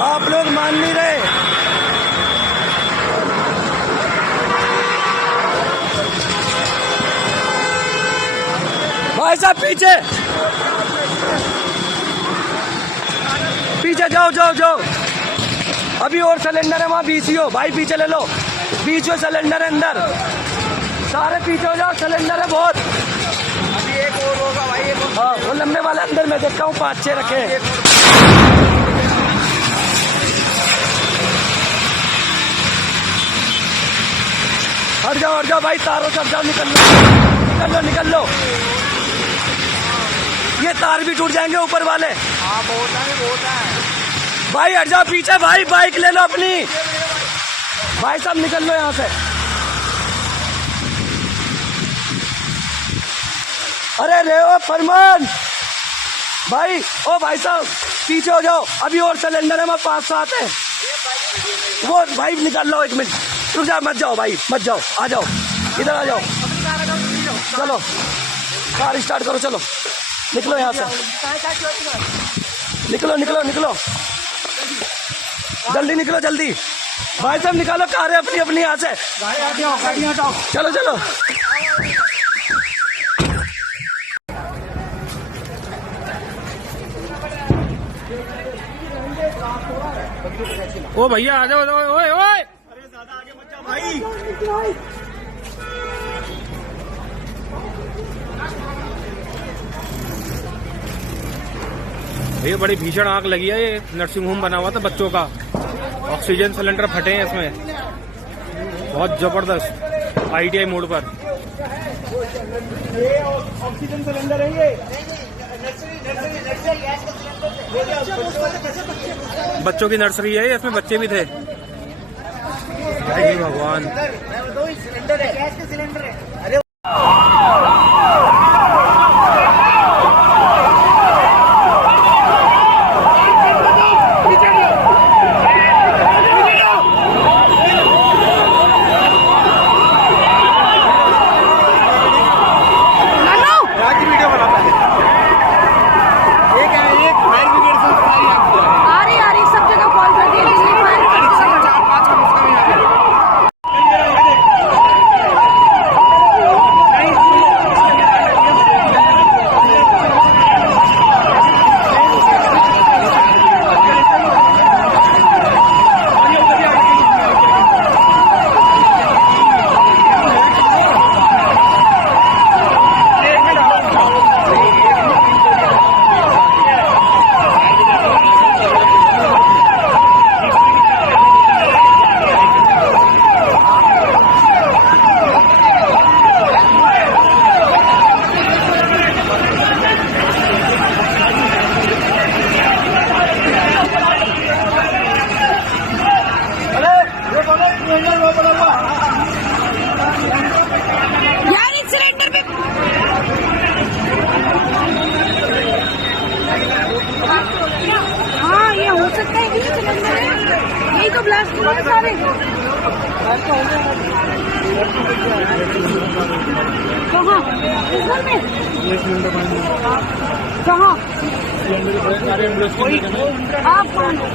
आप लोग मान नहीं रहे। भाई साहब पीछे पीछे जाओ जाओ जाओ। अभी और सिलेंडर है वहाँ बीसीओ। भाई पीछे ले लो, बीसीओ सिलेंडर है अंदर। सारे पीछे हो जाओ, सिलेंडर है बहुत। अभी एक और होगा भाई, एक और। हाँ वो लंबे वाले अंदर मैं देखता हूँ 5-6 रखे। हट जाओ भाई, तारों से हट जाओ। निकल लो निकल लो। ये तार भी टूट जाएंगे ऊपर वाले। हाँ बहुत है भाई हट जाओ पीछे। भाई बाइक ले लो अपनी। भाई साहब निकल लो यहाँ से। अरे रे ओ फरमान भाई, ओ भाई साहब पीछे हो जाओ। अभी और सिलेंडर है वहाँ 5-7 है। वो भाई निकल लो, 1 मिनट रुक जाओ। मत जाओ भाई, मत जाओ, आ जाओ इधर आ जाओ। चलो कार स्टार्ट करो, चलो निकलो यहाँ से। निकलो जल्दी निकलो जल्दी। भाई साहब निकालो कार है अपनी अपनी यहाँ से। चलो चलो। ओ भैया आ जाओ। ओए ओए, अरे ज्यादा आगे मत जा भाई। भैया बड़ी भीषण आग लगी है। ये नर्सिंग होम बना हुआ था बच्चों का। ऑक्सीजन सिलेंडर फटे हैं इसमें, बहुत जबरदस्त। ITI मोड़ पर ये ऑक्सीजन सिलेंडर है ये। बच्चों की नर्सरी है, इसमें बच्चे भी थे। हे भगवान। सिलेंडर है, गैस के सिलेंडर है। अरे यार इस सिलेंडर पे हाँ ये हो सकता है, यही सिलेंडर है, यही तो ब्लास्ट हुआ है सारे। कहाँ इस घर में? कहाँ आप कौन हो?